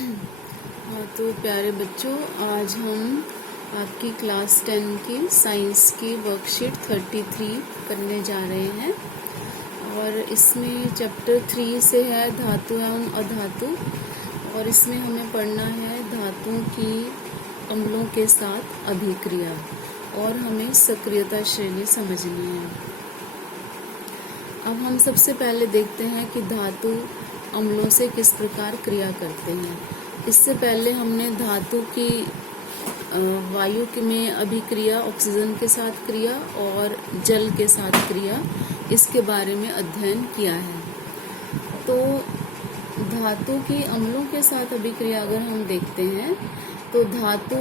हाँ, तो प्यारे बच्चों, आज हम आपकी क्लास 10 की साइंस की वर्कशीट 33 करने जा रहे हैं। और इसमें चैप्टर 3 से है धातु एवं अधातु, और इसमें हमें पढ़ना है धातुओं की अम्लों के साथ अभिक्रिया, और हमें सक्रियता श्रेणी समझनी है। अब हम सबसे पहले देखते हैं कि धातु अम्लों से किस प्रकार क्रिया करते हैं। इससे पहले हमने धातु की वायु में अभिक्रिया, ऑक्सीजन के साथ क्रिया और जल के साथ क्रिया, इसके बारे में अध्ययन किया है। तो धातु की अम्लों के साथ अभिक्रिया अगर हम देखते हैं तो धातु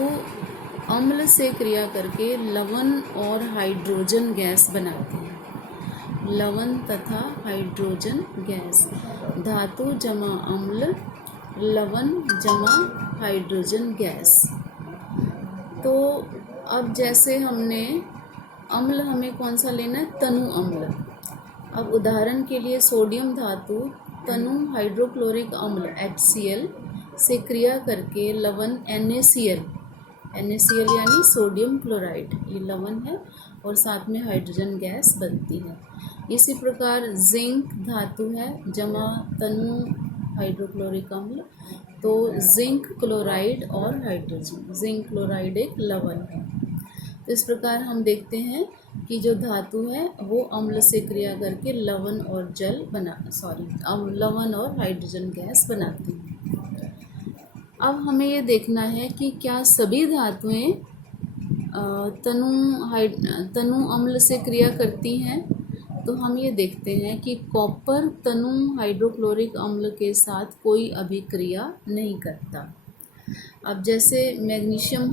अम्ल से क्रिया करके लवण और हाइड्रोजन गैस बनाती है। लवण तथा हाइड्रोजन गैस, धातु जमा अम्ल, लवण जमा हाइड्रोजन गैस। तो अब जैसे हमने अम्ल, हमें कौन सा लेना है? तनु अम्ल। अब उदाहरण के लिए सोडियम धातु तनु हाइड्रोक्लोरिक अम्ल HCl से क्रिया करके लवण NaCl यानी सोडियम क्लोराइड, ये लवण है और साथ में हाइड्रोजन गैस बनती है। इसी प्रकार जिंक धातु है जमा तनु हाइड्रोक्लोरिक अम्ल, तो जिंक क्लोराइड और हाइड्रोजन, जिंक क्लोराइड एक लवण है। तो इस प्रकार हम देखते हैं कि जो धातु है वो अम्ल से क्रिया करके लवण और लवण और हाइड्रोजन गैस बनाती है। अब हमें ये देखना है कि क्या सभी धातुएं तनु अम्ल से क्रिया करती हैं। तो हम ये देखते हैं कि कॉपर तनु हाइड्रोक्लोरिक अम्ल के साथ कोई अभिक्रिया नहीं करता। अब जैसे मैग्नीशियम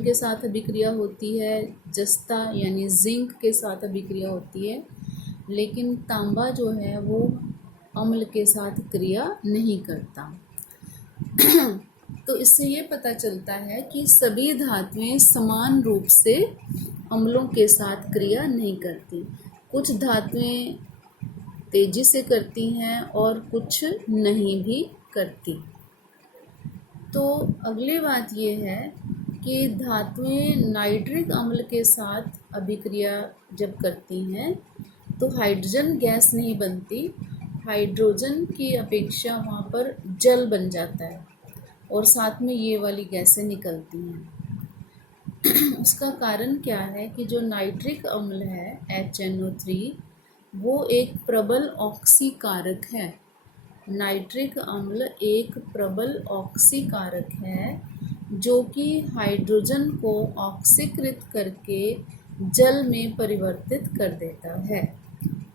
के साथ अभिक्रिया होती है, जस्ता यानी जिंक के साथ अभिक्रिया होती है, लेकिन तांबा जो है वो अम्ल के साथ क्रिया नहीं करता। तो इससे ये पता चलता है कि सभी धातुएं समान रूप से अम्लों के साथ क्रिया नहीं करती। कुछ धातुएं तेजी से करती हैं और कुछ नहीं भी करती। तो अगली बात ये है कि धातुएं नाइट्रिक अम्ल के साथ अभिक्रिया जब करती हैं तो हाइड्रोजन गैस नहीं बनती, हाइड्रोजन की अपेक्षा वहाँ पर जल बन जाता है और साथ में ये वाली गैसें निकलती हैं। उसका कारण क्या है कि जो नाइट्रिक अम्ल है HNO3 वो एक प्रबल ऑक्सीकारक है। नाइट्रिक अम्ल एक प्रबल ऑक्सीकारक है जो कि हाइड्रोजन को ऑक्सीकृत करके जल में परिवर्तित कर देता है,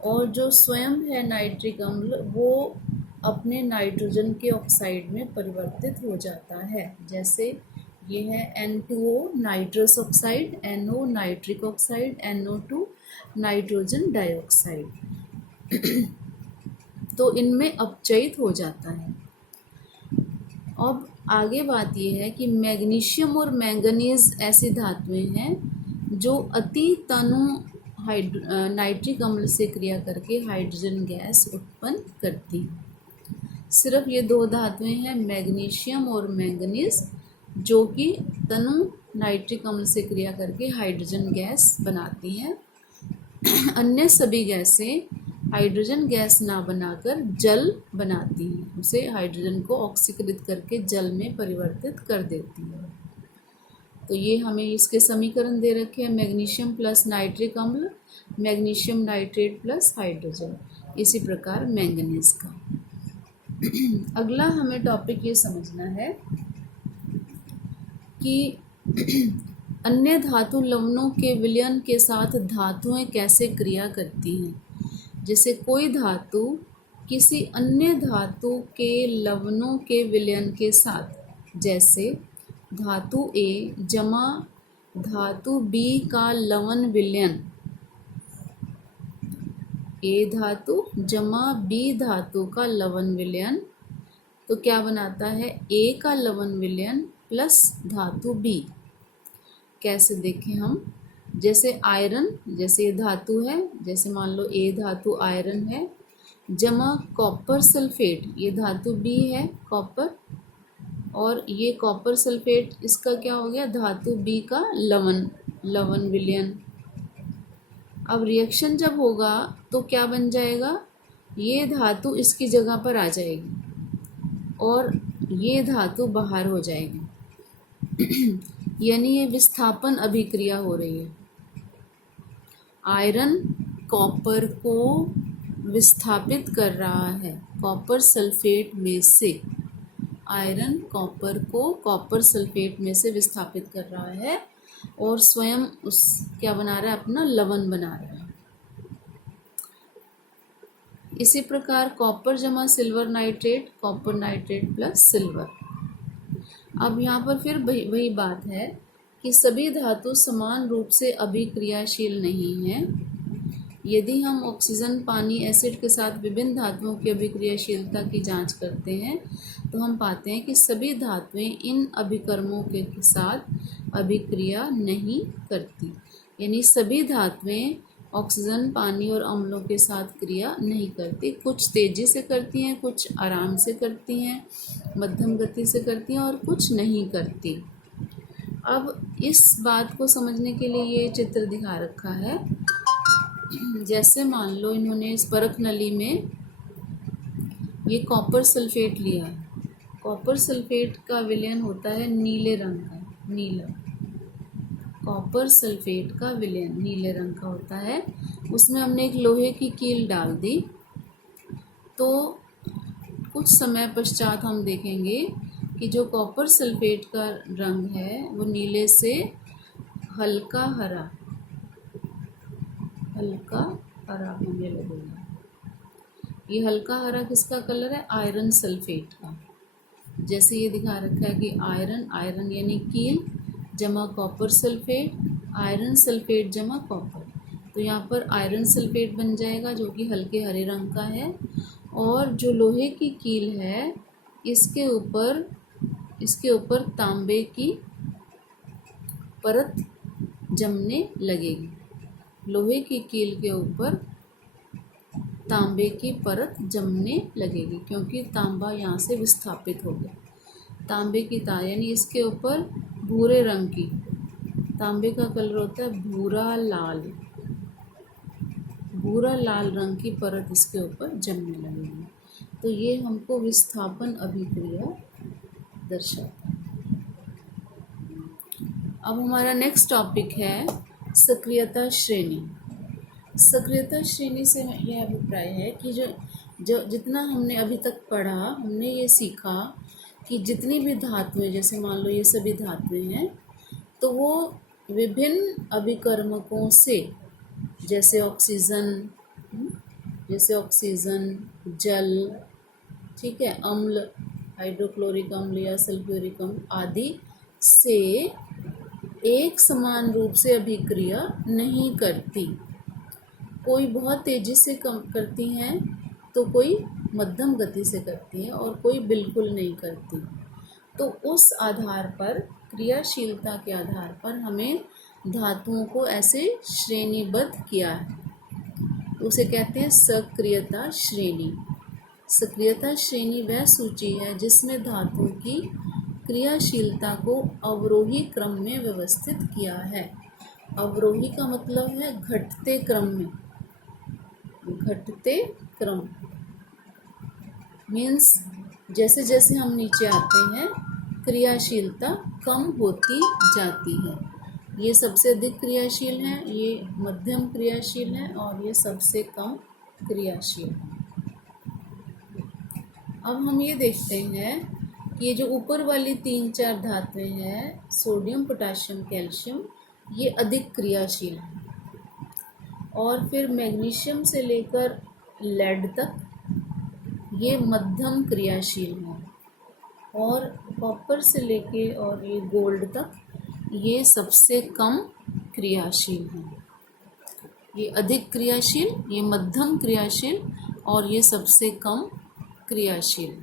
और जो स्वयं है नाइट्रिक अम्ल वो अपने नाइट्रोजन के ऑक्साइड में परिवर्तित हो जाता है। जैसे ये है N2O nitrous oxide, NO nitric oxide, NO2 nitrogen dioxide. तो इनमें अपचयित हो जाता है। अब आगे बात यह है कि मैग्नीशियम और मैंगनीज ऐसी धातुएं हैं जो अति तनु नाइट्रिक अम्ल से क्रिया करके हाइड्रोजन गैस उत्पन्न करती। सिर्फ ये दो धातुएं हैं मैग्नीशियम और मैंगनीज जो कि तनु नाइट्रिक अम्ल से क्रिया करके हाइड्रोजन गैस बनाती हैं। अन्य सभी गैसें हाइड्रोजन गैस ना बनाकर जल बनाती हैं, उसे हाइड्रोजन को ऑक्सीकृत करके जल में परिवर्तित कर देती है। तो ये हमें इसके समीकरण दे रखे हैं, मैग्नीशियम प्लस नाइट्रिक अम्ल, मैग्नीशियम नाइट्रेट प्लस हाइड्रोजन, इसी प्रकार मैंगनीज का। अगला हमें टॉपिक ये समझना है कि अन्य धातु लवणों के विलयन के साथ धातुएं कैसे क्रिया करती हैं। जैसे कोई धातु किसी अन्य धातु के लवणों के विलयन के साथ, जैसे धातु A जमा धातु B का लवण विलयन, A धातु जमा B धातु का लवण विलयन, तो क्या बनाता है? A का लवण विलयन प्लस धातु B। कैसे देखें हम? जैसे आयरन, जैसे ये धातु है, जैसे मान लो A धातु आयरन है, जमा कॉपर सल्फेट, ये धातु बी है कॉपर, और ये कॉपर सल्फेट इसका क्या हो गया, धातु बी का लवण विलयन। अब रिएक्शन जब होगा तो क्या बन जाएगा, ये धातु इसकी जगह पर आ जाएगी और ये धातु बाहर हो जाएगी यानी ये विस्थापन अभिक्रिया हो रही है। आयरन कॉपर को विस्थापित कर रहा है कॉपर सल्फेट में से, आयरन कॉपर को कॉपर सल्फेट में से विस्थापित कर रहा है और स्वयं उस क्या बना रहा है, अपना लवण बना रहा है। इसी प्रकार कॉपर जमा silver nitrate, copper nitrate plus silver. अब यहाँ पर फिर वही बात है कि सभी धातु समान रूप से अभिक्रियाशील नहीं हैं। यदि हम ऑक्सीजन, पानी, एसिड के साथ विभिन्न धातुओं की अभिक्रियाशीलता की जांच करते हैं तो हम पाते हैं कि सभी धातुएं इन अभिकर्मों के साथ अभिक्रिया नहीं करती, यानी सभी धातुएं ऑक्सीजन, पानी और अम्लों के साथ क्रिया नहीं करती। कुछ तेज़ी से करती हैं, कुछ आराम से करती हैं, मध्यम गति से करती हैं और कुछ नहीं करती। अब इस बात को समझने के लिए ये चित्र दिखा रखा है। जैसे मान लो इन्होंने इस परख नली में ये कॉपर सल्फेट लिया है। कॉपर सल्फेट का विलयन होता है नीले रंग का, नीला। कॉपर सल्फेट का विलयन नीले रंग का होता है। उसमें हमने एक लोहे की कील डाल दी तो कुछ समय पश्चात हम देखेंगे कि जो कॉपर सल्फेट का रंग है वो नीले से हल्का हरा होने लगेगा। ये हल्का हरा किसका कलर है, आयरन सल्फेट का। जैसे ये दिखा रखा है कि आयरन यानी कील जमा कॉपर सल्फेट, आयरन सल्फेट जमा कॉपर, तो यहाँ पर आयरन सल्फेट बन जाएगा जो कि हल्के हरे रंग का है। और जो लोहे की कील है इसके ऊपर तांबे की परत जमने लगेगी। लोहे की कील के ऊपर तांबे की परत जमने लगेगी क्योंकि तांबा यहाँ से विस्थापित हो गया। तांबे की तार यानी इसके ऊपर भूरे रंग की, तांबे का कलर होता है भूरा लाल रंग की परत इसके ऊपर जमने लगेगी। तो ये हमको विस्थापन अभिक्रिया दर्शाता है। अब हमारा नेक्स्ट टॉपिक है सक्रियता श्रेणी। सक्रियता श्रेणी से यह अभिप्राय है कि जो जितना हमने अभी तक पढ़ा, हमने ये सीखा कि जितनी भी धातुएं, जैसे मान लो ये सभी धातुएं हैं, तो वो विभिन्न अभिकर्मकों से, जैसे ऑक्सीजन, जल, ठीक है, अम्ल, हाइड्रोक्लोरिक अम्ल या सल्फ्यूरिक अम्ल आदि से एक समान रूप से अभिक्रिया नहीं करती। कोई बहुत तेज़ी से करती हैं तो कोई मध्यम गति से करती है और कोई बिल्कुल नहीं करती। तो उस आधार पर, क्रियाशीलता के आधार पर हमें धातुओं को ऐसे श्रेणीबद्ध किया है, उसे कहते हैं सक्रियता श्रेणी। सक्रियता श्रेणी वह सूची है जिसमें धातुओं की क्रियाशीलता को अवरोही क्रम में व्यवस्थित किया है। अवरोही का मतलब है घटते क्रम मीन्स जैसे जैसे हम नीचे आते हैं क्रियाशीलता कम होती जाती है। ये सबसे अधिक क्रियाशील है, ये मध्यम क्रियाशील है और ये सबसे कम क्रियाशील है। अब हम ये देखते हैं कि ये जो ऊपर वाली 3-4 धातुएं हैं, सोडियम, पोटाशियम, कैल्शियम, ये अधिक क्रियाशील है। और फिर मैग्नीशियम से लेकर लेड तक ये मध्यम क्रियाशील है। और कॉपर से लेके और ये गोल्ड तक ये सबसे कम क्रियाशील है। ये अधिक क्रियाशील, ये मध्यम क्रियाशील और ये सबसे कम क्रियाशील।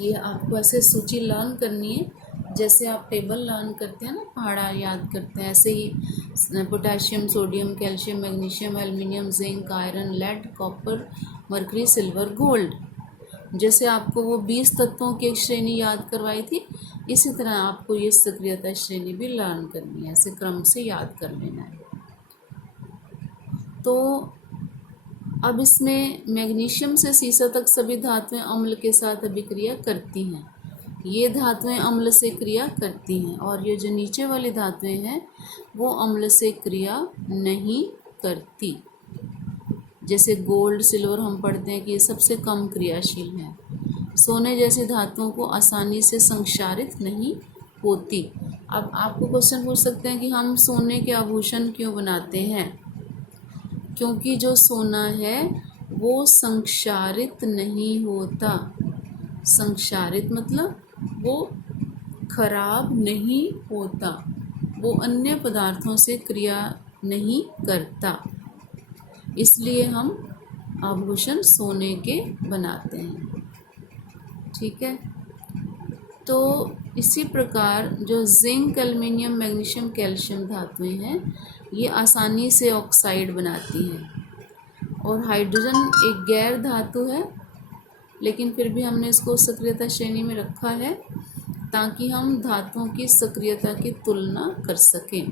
ये आपको ऐसे सूची लर्न करनी है जैसे आप टेबल लर्न करते हैं ना, पहाड़ा याद करते हैं, ऐसे ही potassium, sodium, calcium, magnesium, aluminium, zinc, iron, lead, copper, mercury, silver, gold. जैसे आपको वो 20 तत्वों की एक श्रेणी याद करवाई थी, इसी तरह आपको ये सक्रियता श्रेणी भी लर्न करनी है, ऐसे क्रम से याद कर लेना है। तो अब इसमें मैग्नीशियम से सीसा तक सभी धातुएं अम्ल के साथ अभिक्रिया करती हैं। ये धातुएं अम्ल से क्रिया करती हैं, और ये जो नीचे वाली धातुएं हैं वो अम्ल से क्रिया नहीं करती। जैसे गोल्ड, सिल्वर हम पढ़ते हैं कि ये सबसे कम क्रियाशील हैं। सोने जैसी धातुओं को आसानी से संक्षारित नहीं होती। अब आपको क्वेश्चन पूछ सकते हैं कि हम सोने के आभूषण क्यों बनाते हैं? क्योंकि जो सोना है वो संक्षारित नहीं होता। संक्षारित मतलब वो खराब नहीं होता, वो अन्य पदार्थों से क्रिया नहीं करता, इसलिए हम आभूषण सोने के बनाते हैं। ठीक है। तो इसी प्रकार जो जिंक, एल्युमिनियम, मैग्नीशियम, कैल्शियम धातुएं हैं ये आसानी से ऑक्साइड बनाती हैं। और हाइड्रोजन एक गैर धातु है, लेकिन फिर भी हमने इसको सक्रियता श्रेणी में रखा है ताकि हम धातुओं की सक्रियता की तुलना कर सकें।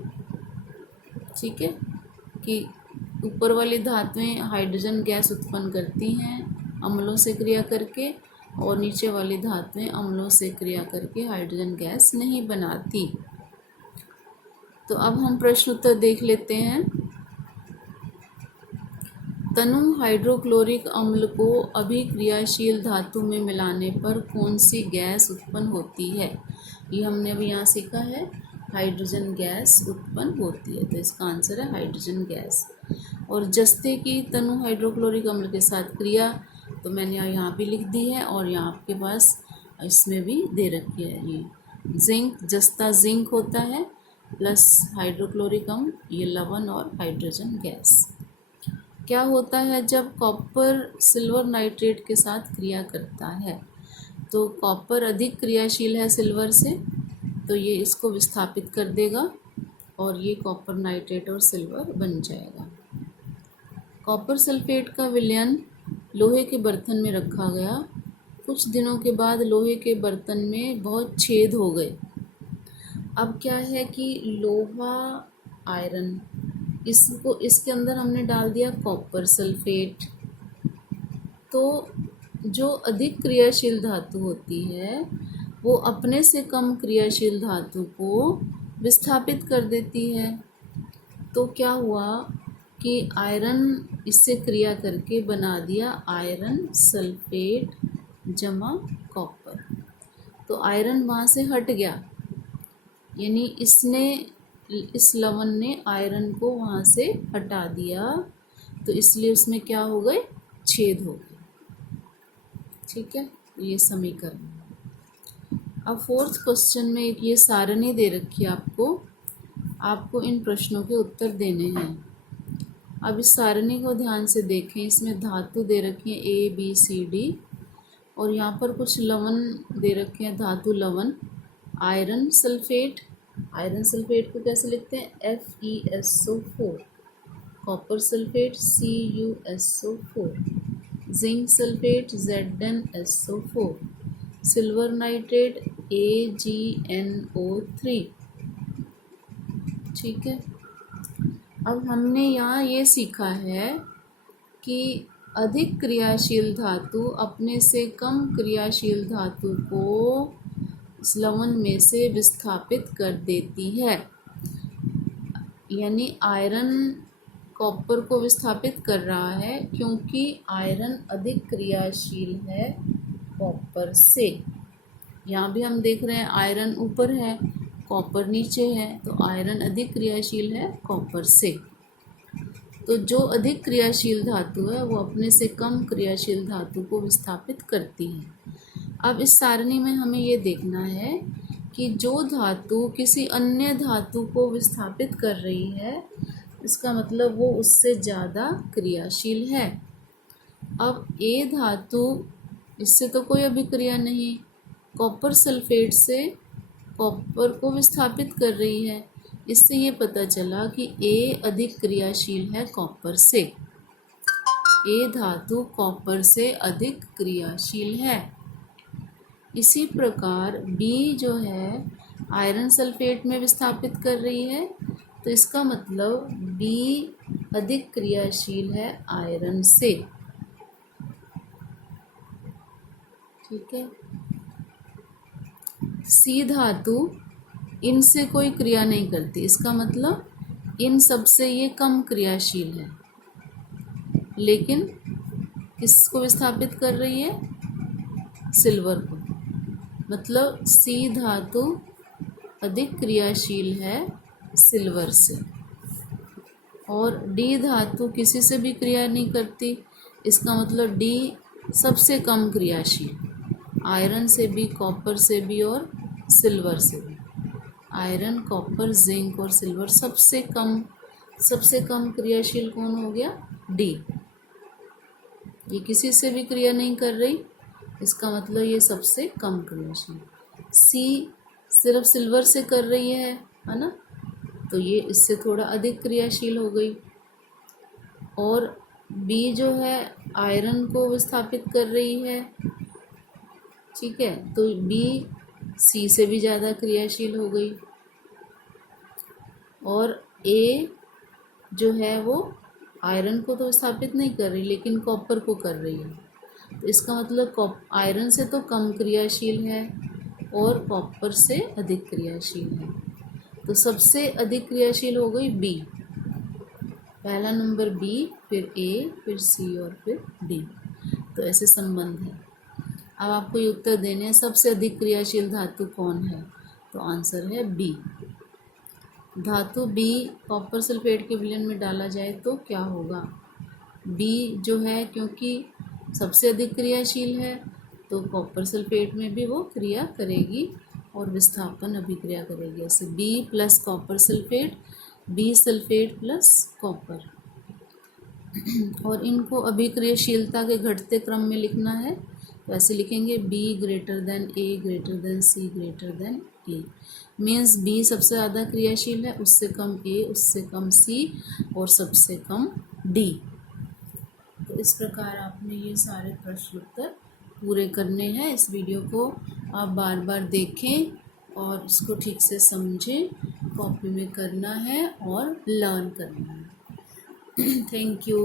ठीक है, कि ऊपर वाली धातुएं हाइड्रोजन गैस उत्पन्न करती हैं अम्लों से क्रिया करके, और नीचे वाली धातुएं अम्लों से क्रिया करके हाइड्रोजन गैस नहीं बनाती। तो अब हम प्रश्न उत्तर देख लेते हैं। तनु हाइड्रोक्लोरिक अम्ल को अभिक्रियाशील धातु में मिलाने पर कौन सी गैस उत्पन्न होती है? ये हमने अभी यहाँ सीखा है, हाइड्रोजन गैस उत्पन्न होती है, तो इसका आंसर है हाइड्रोजन गैस। और जस्ते की तनु हाइड्रोक्लोरिक अम्ल के साथ क्रिया तो मैंने यहाँ भी लिख दी है, और यहाँ आपके पास इसमें भी दे रखी है। ये जिंक, जस्ता जिंक होता है प्लस हाइड्रोक्लोरिक अम्ल, ये लवण और हाइड्रोजन गैस। क्या होता है जब कॉपर सिल्वर नाइट्रेट के साथ क्रिया करता है? तो कॉपर अधिक क्रियाशील है सिल्वर से, तो ये इसको विस्थापित कर देगा और ये कॉपर नाइट्रेट और सिल्वर बन जाएगा। कॉपर सल्फेट का विलयन लोहे के बर्तन में रखा गया। कुछ दिनों के बाद लोहे के बर्तन में बहुत छेद हो गए। अब क्या है कि लोहा, आयरन, इसको इसके अंदर हमने डाल दिया कॉपर सल्फेट। तो जो अधिक क्रियाशील धातु होती है वो अपने से कम क्रियाशील धातु को विस्थापित कर देती है। तो क्या हुआ कि आयरन इससे क्रिया करके बना दिया आयरन सल्फेट जमा कॉपर। तो आयरन वहाँ से हट गया, यानी इस लवण ने आयरन को वहाँ से हटा दिया, तो इसलिए उसमें क्या हो गए, छेद हो गए। ठीक है, ये समीकरण। अब फोर्थ क्वेश्चन में एक ये सारणी दे रखी है आपको इन प्रश्नों के उत्तर देने हैं। अब इस सारणी को ध्यान से देखें। इसमें धातु दे रखी है A B C D, और यहाँ पर कुछ लवण दे रखे हैं, धातु लवण। आयरन सल्फेट, आयरन सल्फेट को कैसे लिखते हैं, FeSO4। Copper sulphate CuSO4। Zinc sulphate ZnSO4। Silver nitrate AgNO3। ठीक है। अब हमने यहाँ ये सीखा है कि अधिक क्रियाशील धातु अपने से कम क्रियाशील धातु को इस लवण में से विस्थापित कर देती है। यानी आयरन कॉपर को विस्थापित कर रहा है क्योंकि आयरन अधिक क्रियाशील है कॉपर से। यहाँ भी हम देख रहे हैं आयरन ऊपर है, कॉपर नीचे है, तो आयरन अधिक क्रियाशील है कॉपर से। तो जो अधिक क्रियाशील धातु है वो अपने से कम क्रियाशील धातु को विस्थापित करती है। अब इस सारणी में हमें ये देखना है कि जो धातु किसी अन्य धातु को विस्थापित कर रही है, इसका मतलब वो उससे ज़्यादा क्रियाशील है। अब A धातु, इससे तो कोई अभिक्रिया नहीं, कॉपर सल्फेट से कॉपर को विस्थापित कर रही है। इससे ये पता चला कि ए अधिक क्रियाशील है कॉपर से। ए धातु कॉपर से अधिक क्रियाशील है। इसी प्रकार बी जो है आयरन सल्फेट में विस्थापित कर रही है, तो इसका मतलब बी अधिक क्रियाशील है आयरन से। ठीक है। सी धातु इनसे कोई क्रिया नहीं करती, इसका मतलब इन सबसे ये कम क्रियाशील है, लेकिन किसको विस्थापित कर रही है? सिल्वर को। मतलब सी धातु अधिक क्रियाशील है सिल्वर से। और डी धातु किसी से भी क्रिया नहीं करती, इसका मतलब डी सबसे कम क्रियाशील, आयरन से भी, कॉपर से भी और सिल्वर से भी। आयरन, कॉपर, जिंक और सिल्वर सबसे कम क्रियाशील कौन हो गया? डी। ये किसी से भी क्रिया नहीं कर रही, इसका मतलब ये सबसे कम क्रियाशील। सी सिर्फ सिल्वर से कर रही है ना, तो ये इससे थोड़ा अधिक क्रियाशील हो गई। और बी जो है आयरन को विस्थापित कर रही है, ठीक है, तो बी सी से भी ज़्यादा क्रियाशील हो गई। और ए जो है वो आयरन को तो विस्थापित नहीं कर रही, लेकिन कॉपर को कर रही है, तो इसका मतलब आयरन से तो कम क्रियाशील है और कॉपर से अधिक क्रियाशील है। तो सबसे अधिक क्रियाशील हो गई बी। पहला नंबर बी, फिर ए, फिर सी और फिर डी। तो ऐसे संबंध है। अब आपको ये उत्तर देने हैं सबसे अधिक क्रियाशील धातु कौन है, तो आंसर है बी। धातु बी कॉपर सल्फेट के विलयन में डाला जाए तो क्या होगा? बी जो है क्योंकि सबसे अधिक क्रियाशील है, तो कॉपर सल्फेट में भी वो क्रिया करेगी और विस्थापन अभिक्रिया करेगी। ऐसे B plus copper sulphate, B sulphate plus copper. और इनको अभिक्रियाशीलता के घटते क्रम में लिखना है, तो ऐसे लिखेंगे B greater than A greater than C greater than A. Means B सबसे ज़्यादा क्रियाशील है, उससे कम ए, उससे कम सी और सबसे कम डी। तो इस प्रकार आपने ये सारे प्रश्न उत्तर पूरे करने हैं। इस वीडियो को आप बार बार देखें और इसको ठीक से समझें, कॉपी में करना है और लर्न करना है। Thank you.